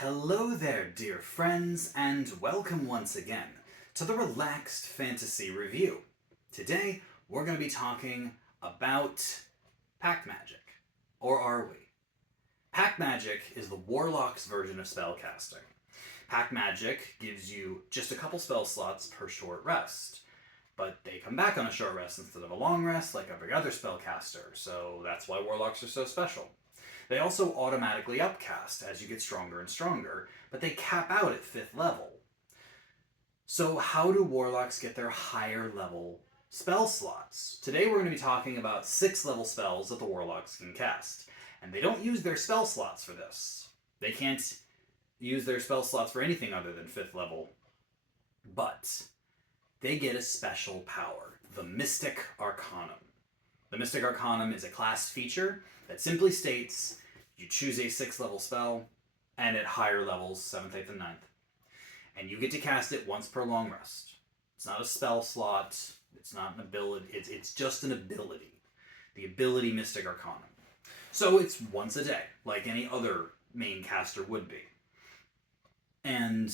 Hello there, dear friends, and welcome once again to the Relaxed Fantasy Review. Today, we're going to be talking about Pack Magic. Or are we? Pack Magic is the Warlock's version of spellcasting. Pack Magic gives you just a couple spell slots per short rest, but they come back on a short rest instead of a long rest like every other spellcaster, so that's why Warlocks are so special. They also automatically upcast as you get stronger and stronger, but they cap out at 5th level. So how do Warlocks get their higher level spell slots? Today we're going to be talking about 6th level spells that the Warlocks can cast. And they don't use their spell slots for this. They can't use their spell slots for anything other than 5th level. But they get a special power, the Mystic Arcanum. The Mystic Arcanum is a class feature that simply states you choose a 6th level spell, and at higher levels, 7th, 8th, and 9th. And you get to cast it once per long rest. It's not a spell slot, it's not an ability, it's just an ability. The ability Mystic Arcanum. So it's once a day, like any other main caster would be. And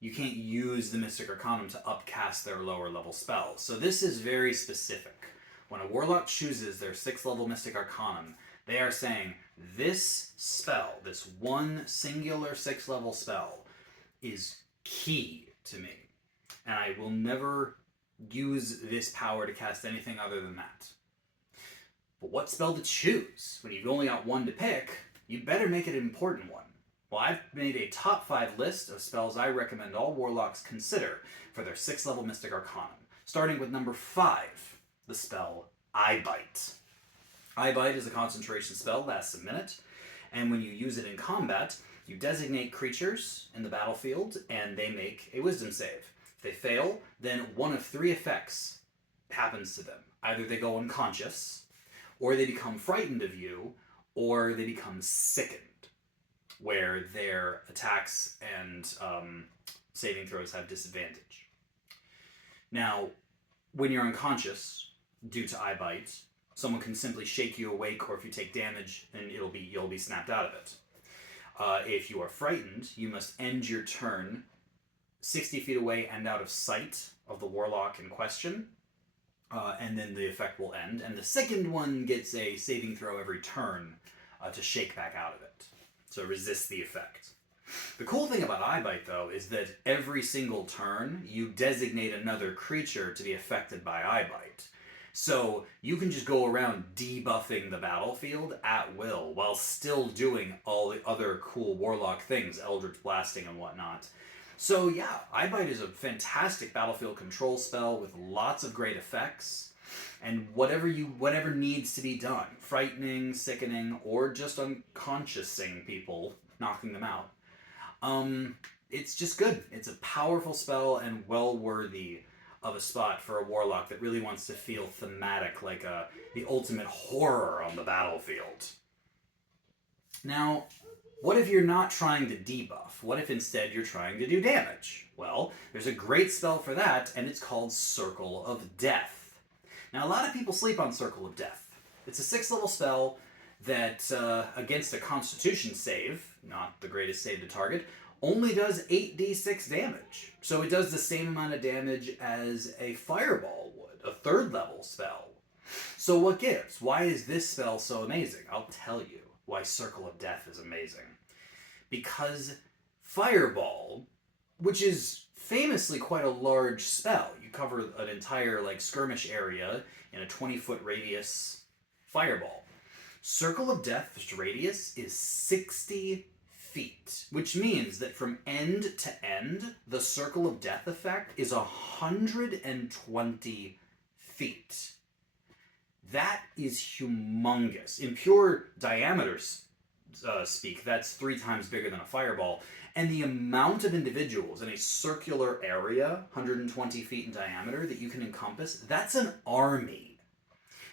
you can't use the Mystic Arcanum to upcast their lower level spells. So this is very specific. When a Warlock chooses their 6th level Mystic Arcanum, they are saying, this spell, this one singular 6th level spell, is key to me. And I will never use this power to cast anything other than that. But what spell to choose? When you've only got one to pick, you better make it an important one. Well, I've made a top 5 list of spells I recommend all Warlocks consider for their 6th level Mystic Arcanum. Starting with number 5, the spell Eye Bite. Eye Bite is a concentration spell, lasts a minute, and when you use it in combat, you designate creatures in the battlefield, and they make a wisdom save. If they fail, then one of 3 effects happens to them. Either they go unconscious, or they become frightened of you, or they become sickened, where their attacks and saving throws have disadvantage. Now, when you're unconscious, due to Eye Bite, someone can simply shake you awake, or if you take damage, then you'll be snapped out of it. If you are frightened, you must end your turn 60 feet away and out of sight of the Warlock in question, and then the effect will end. And the second one gets a saving throw every turn to shake back out of it, so resist the effect. The cool thing about Eye Bite, though, is that every single turn, you designate another creature to be affected by Eye Bite. So you can just go around debuffing the battlefield at will while still doing all the other cool Warlock things, Eldritch Blasting and whatnot. So yeah, Eye Bite is a fantastic battlefield control spell with lots of great effects. And whatever needs to be done, frightening, sickening, or just unconsciousing people, knocking them out, it's just good. It's a powerful spell and well worthy of a spot for a Warlock that really wants to feel thematic, like the ultimate horror on the battlefield. Now, what if you're not trying to debuff? What if instead you're trying to do damage? Well, there's a great spell for that, and it's called Circle of Death. Now, a lot of people sleep on Circle of Death. It's a 6th level spell that, against a Constitution save, not the greatest save to target, only does 8d6 damage. So it does the same amount of damage as a Fireball would, a 3rd level spell. So what gives? Why is this spell so amazing? I'll tell you why Circle of Death is amazing. Because Fireball, which is famously quite a large spell, you cover an entire skirmish area in a 20-foot radius Fireball. Circle of Death's radius is 60 feet, which means that from end to end, the Circle of Death effect is 120 feet. That is humongous. In pure diameter speak, that's 3 times bigger than a fireball. And the amount of individuals in a circular area, 120 feet in diameter, that you can encompass, that's an army.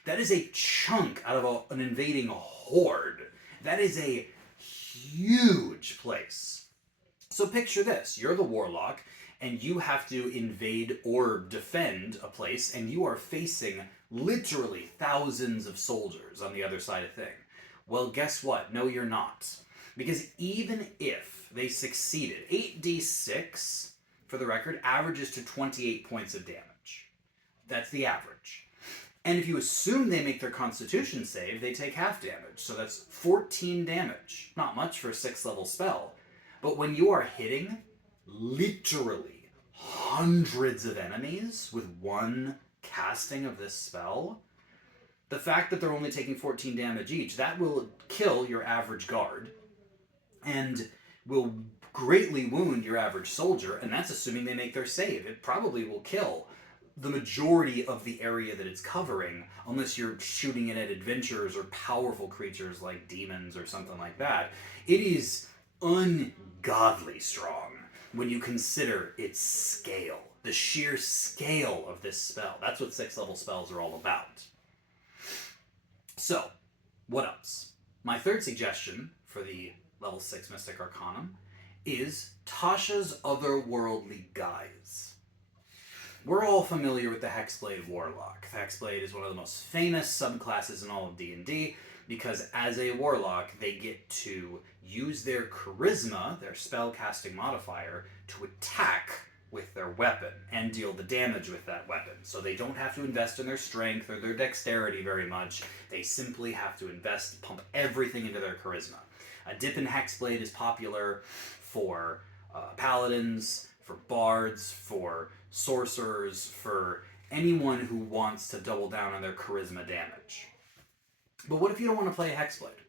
That is a chunk out of an invading horde. That is a huge place. So picture this. You're the Warlock, and you have to invade or defend a place, and you are facing literally thousands of soldiers on the other side of thing. Well, guess what? No, you're not. Because even if They succeeded. 8d6, for the record, averages to 28 points of damage. That's the average. And if you assume they make their Constitution save, they take half damage. So that's 14 damage. Not much for a 6th level spell. But when you are hitting literally hundreds of enemies with one casting of this spell, the fact that they're only taking 14 damage each, that will kill your average guard and will greatly wound your average soldier, and that's assuming they make their save. It probably will kill the majority of the area that it's covering, unless you're shooting it at adventurers or powerful creatures like demons or something like that. It is ungodly strong when you consider its scale, the sheer scale of this spell. That's what 6th level spells are all about. So, what else? My third suggestion for the level 6 Mystic Arcanum is Tasha's Otherworldly Guise. We're all familiar with the Hexblade Warlock. The Hexblade is one of the most famous subclasses in all of D&D because as a Warlock, they get to use their Charisma, their spellcasting modifier, to attack with their weapon and deal the damage with that weapon. So they don't have to invest in their strength or their dexterity very much. They simply have to pump everything into their Charisma. A dip in Hexblade is popular for paladins, for bards, for sorcerers, for anyone who wants to double down on their charisma damage. But what if you don't want to play a Hexblade?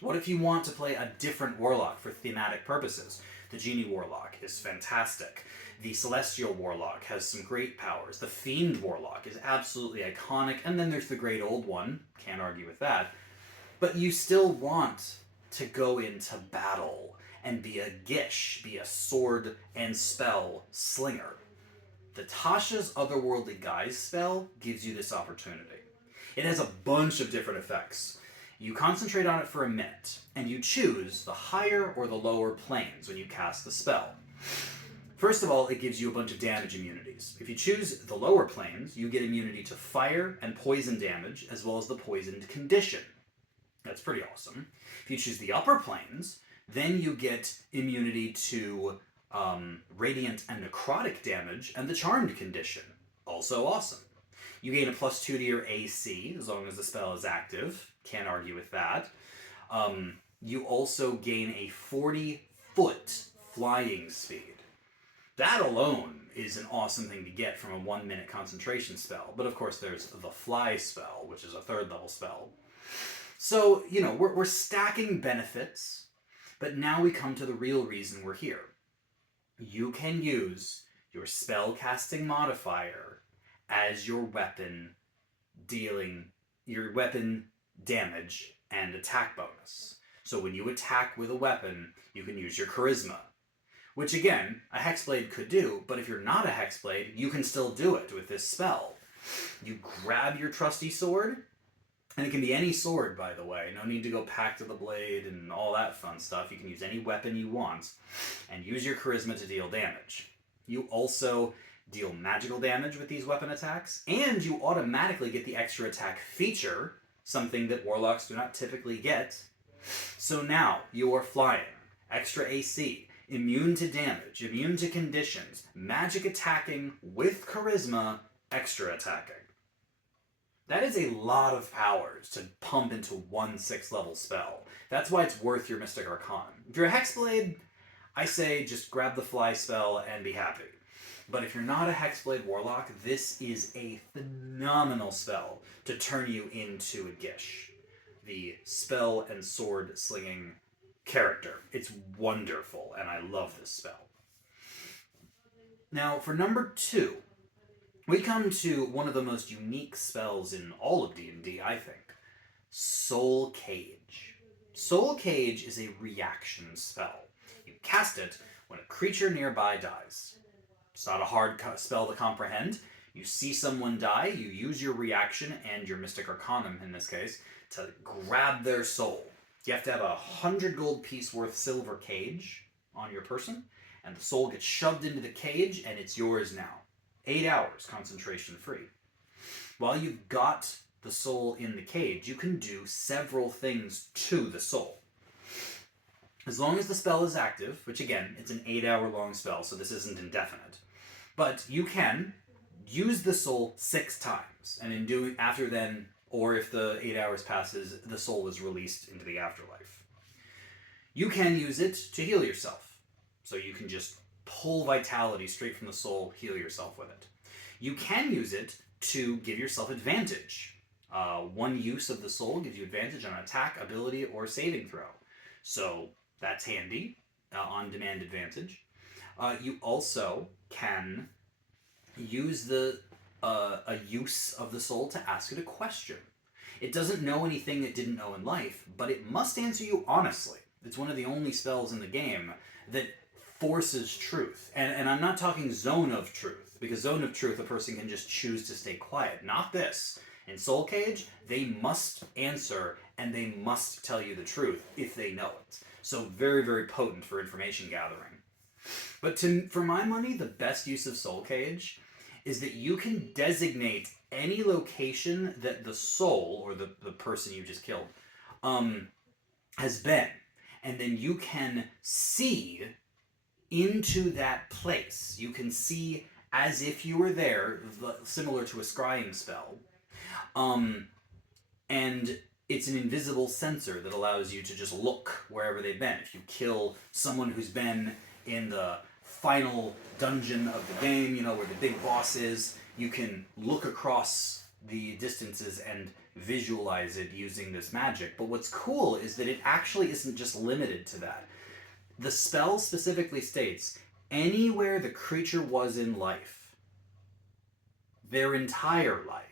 What if you want to play a different Warlock for thematic purposes? The Genie Warlock is fantastic. The Celestial Warlock has some great powers. The Fiend Warlock is absolutely iconic. And then there's the Great Old One. Can't argue with that. But you still want to go into battle and be a Gish, be a sword and spell slinger. The Tasha's Otherworldly Guise spell gives you this opportunity. It has a bunch of different effects. You concentrate on it for a minute, and you choose the higher or the lower planes when you cast the spell. First of all, it gives you a bunch of damage immunities. If you choose the lower planes, you get immunity to fire and poison damage, as well as the poisoned condition. That's pretty awesome. If you choose the upper planes, then you get immunity to radiant and necrotic damage and the charmed condition. Also awesome. You gain a +2 to your AC as long as the spell is active. Can't argue with that. You also gain a 40-foot flying speed. That alone is an awesome thing to get from a 1-minute concentration spell. But of course there's the fly spell, which is a 3rd level spell. So, you know, we're stacking benefits, but now we come to the real reason we're here. You can use your spellcasting modifier as your weapon, dealing your weapon damage and attack bonus. So when you attack with a weapon, you can use your Charisma, which again, a Hexblade could do, but if you're not a Hexblade, you can still do it with this spell. You grab your trusty sword, and it can be any sword, by the way. No need to go Pact of the Blade and all that fun stuff. You can use any weapon you want and use your Charisma to deal damage. You also deal magical damage with these weapon attacks, and you automatically get the extra attack feature, something that Warlocks do not typically get. So now you are flying, extra AC, immune to damage, immune to conditions, magic attacking with Charisma, extra attacking. That is a lot of powers to pump into one 6th level spell. That's why it's worth your Mystic Arcanum. If you're a Hexblade, I say just grab the fly spell and be happy. But if you're not a Hexblade Warlock, this is a phenomenal spell to turn you into a Gish, the spell and sword slinging character. It's wonderful, and I love this spell. Now, for number 2, we come to one of the most unique spells in all of D&D, I think. Soul Cage. Soul Cage is a reaction spell. You cast it when a creature nearby dies. It's not a hard spell to comprehend. You see someone die, you use your reaction and your Mystic Arcanum, in this case, to grab their soul. You have to have a 100 gold piece worth silver cage on your person, and the soul gets shoved into the cage, and it's yours now. 8 hours concentration free. While you've got the soul in the cage, you can do several things to the soul. As long as the spell is active, which again, it's an 8-hour long spell, so this isn't indefinite, but you can use the soul 6 times, and in doing after then, or if the 8 hours passes, the soul is released into the afterlife. You can use it to heal yourself, so you can just pull vitality straight from the soul, heal yourself with it. You can use it to give yourself advantage. One use of the soul gives you advantage on attack, ability, or saving throw. So that's handy, on-demand advantage. You also can use a use of the soul to ask it a question. It doesn't know anything it didn't know in life, but it must answer you honestly. It's one of the only spells in the game that forces truth. And I'm not talking Zone of Truth, because Zone of Truth, a person can just choose to stay quiet. Not this. In Soul Cage, they must answer, and they must tell you the truth if they know it. So very, very potent for information gathering. But for my money, the best use of Soul Cage is that you can designate any location that the soul, or the person you just killed, has been. And then you can see into that place. You can see as if you were there, similar to a scrying spell. And it's an invisible sensor that allows you to just look wherever they've been. If you kill someone who's been in the final dungeon of the game, you know, where the big boss is, you can look across the distances and visualize it using this magic. But what's cool is that it actually isn't just limited to that. The spell specifically states, anywhere the creature was in life, their entire life.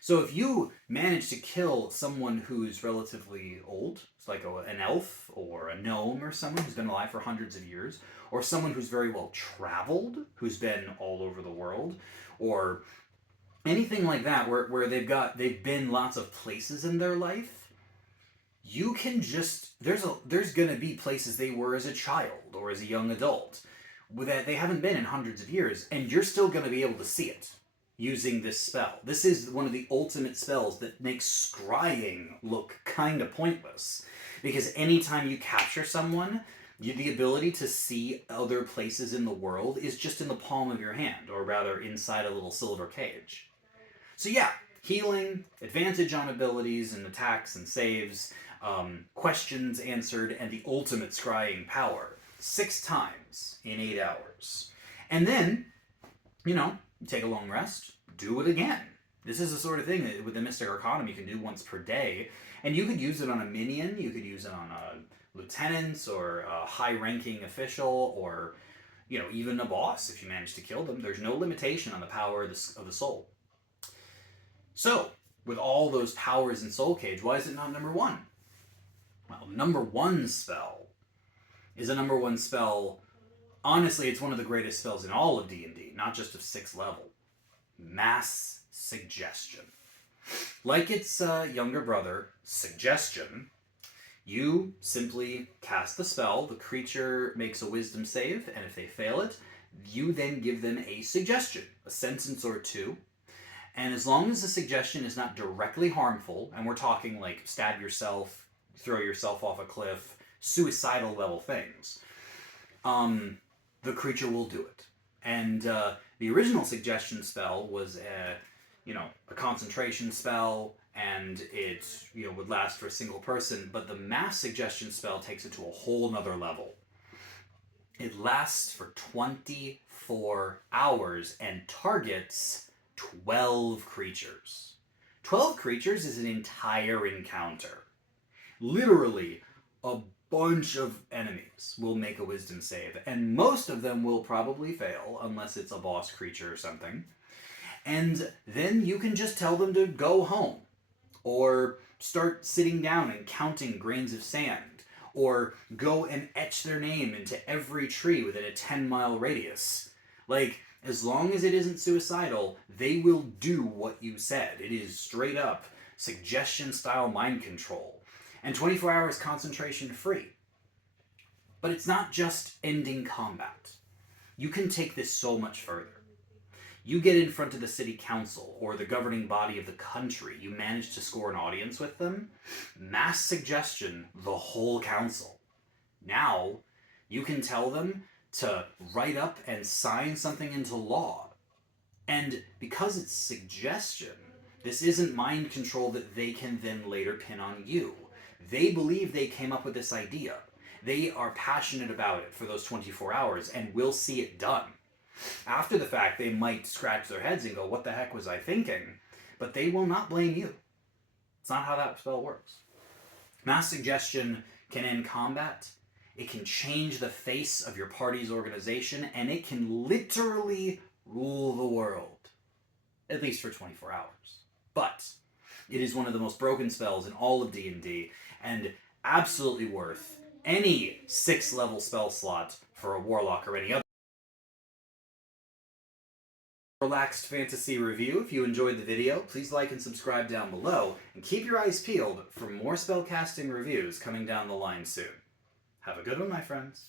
So if you manage to kill someone who's relatively old, it's like an elf or a gnome or someone who's been alive for hundreds of years, or someone who's very well traveled, who's been all over the world, or anything like that, where they've been lots of places in their life, you can just, there's gonna be places they were as a child or as a young adult that they haven't been in hundreds of years, and you're still gonna be able to see it using this spell. This is one of the ultimate spells that makes scrying look kind of pointless, because anytime you capture someone, the ability to see other places in the world is just in the palm of your hand, or rather inside a little silver cage. So yeah, healing, advantage on abilities and attacks and saves, questions answered, and the ultimate scrying power. 6 times in 8 hours. And then, you take a long rest, do it again. This is the sort of thing that with the Mystic Arcanum you can do once per day, and you could use it on a minion, you could use it on a lieutenant or a high-ranking official, or even a boss if you manage to kill them. There's no limitation on the power of the soul. So, with all those powers in Soul Cage, why is it not number 1? Well, number 1 spell is a number 1 spell. Honestly, it's one of the greatest spells in all of D&D, not just of 6th level. Mass Suggestion. Like its younger brother, Suggestion, you simply cast the spell, the creature makes a wisdom save, and if they fail it, you then give them a suggestion, a sentence or 2. And as long as the suggestion is not directly harmful, and we're talking like stab yourself, throw yourself off a cliff, suicidal level things, the creature will do it. And the original suggestion spell was a concentration spell, and it would last for a single person, but the mass suggestion spell takes it to a whole nother level. It lasts for 24 hours and targets 12 creatures. 12 creatures is an entire encounter. Literally, a bunch of enemies will make a wisdom save, and most of them will probably fail, unless it's a boss creature or something. And then you can just tell them to go home, or start sitting down and counting grains of sand, or go and etch their name into every tree within a 10-mile radius. Like, as long as it isn't suicidal, they will do what you said. It is straight up suggestion-style mind control. And 24 hours concentration free. But it's not just ending combat. You can take this so much further. You get in front of the city council or the governing body of the country. You manage to score an audience with them. Mass suggestion, the whole council. Now, you can tell them to write up and sign something into law. And because it's suggestion, this isn't mind control that they can then later pin on you. They believe they came up with this idea. They are passionate about it for those 24 hours and will see it done. After the fact, they might scratch their heads and go, what the heck was I thinking? But they will not blame you. It's not how that spell works. Mass suggestion can end combat. It can change the face of your party's organization, and it can literally rule the world. At least for 24 hours. But it is one of the most broken spells in all of D&D, and absolutely worth any 6-level spell slot for a Warlock or any other relaxed fantasy review. If you enjoyed the video, please like and subscribe down below, and keep your eyes peeled for more spellcasting reviews coming down the line soon. Have a good one, my friends.